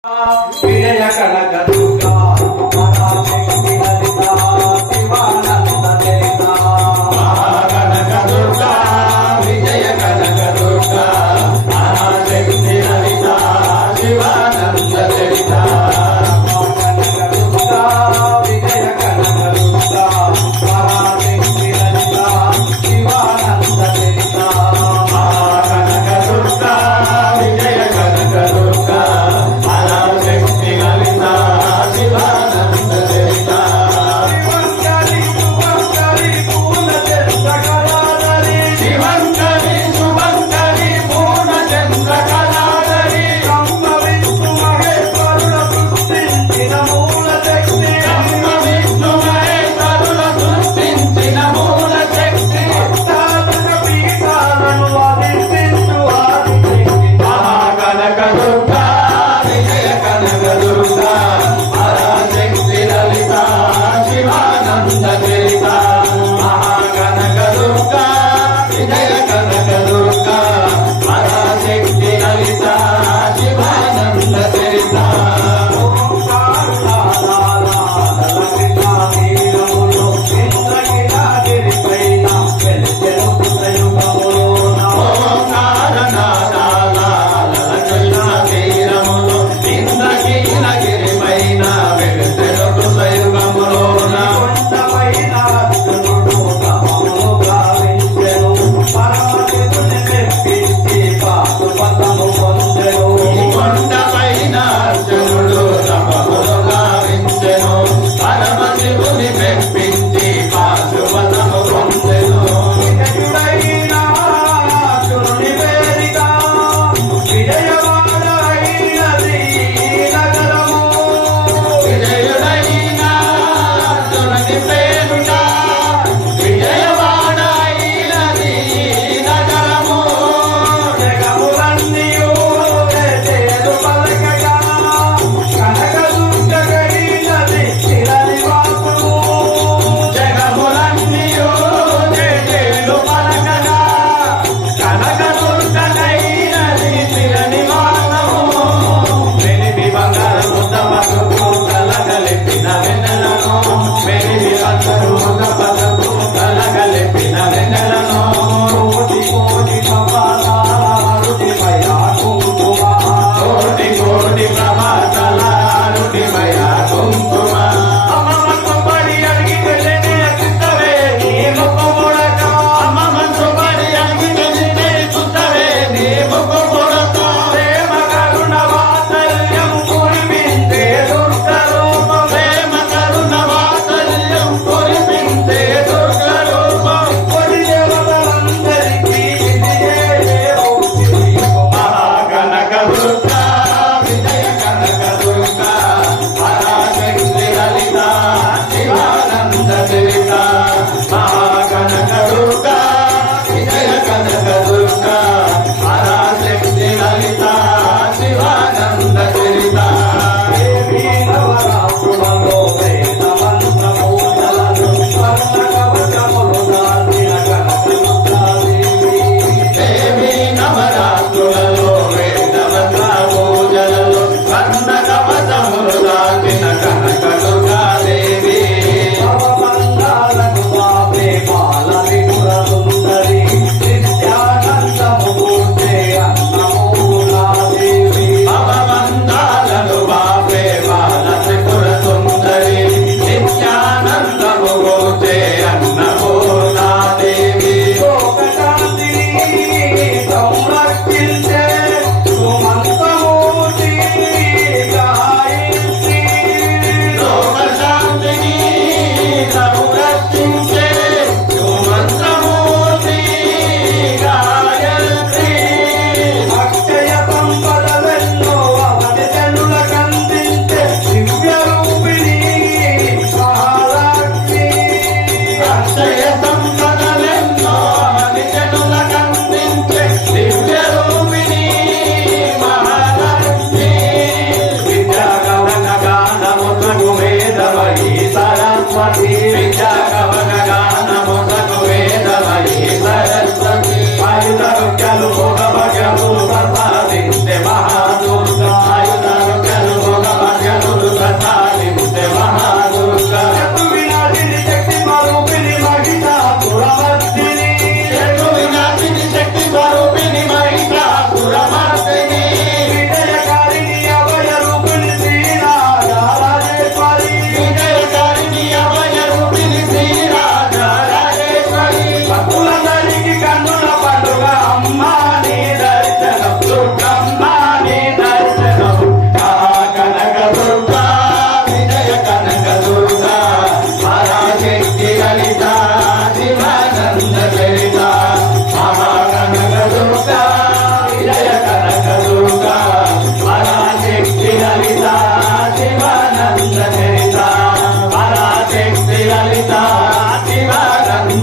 Ini yang akan agak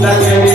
that can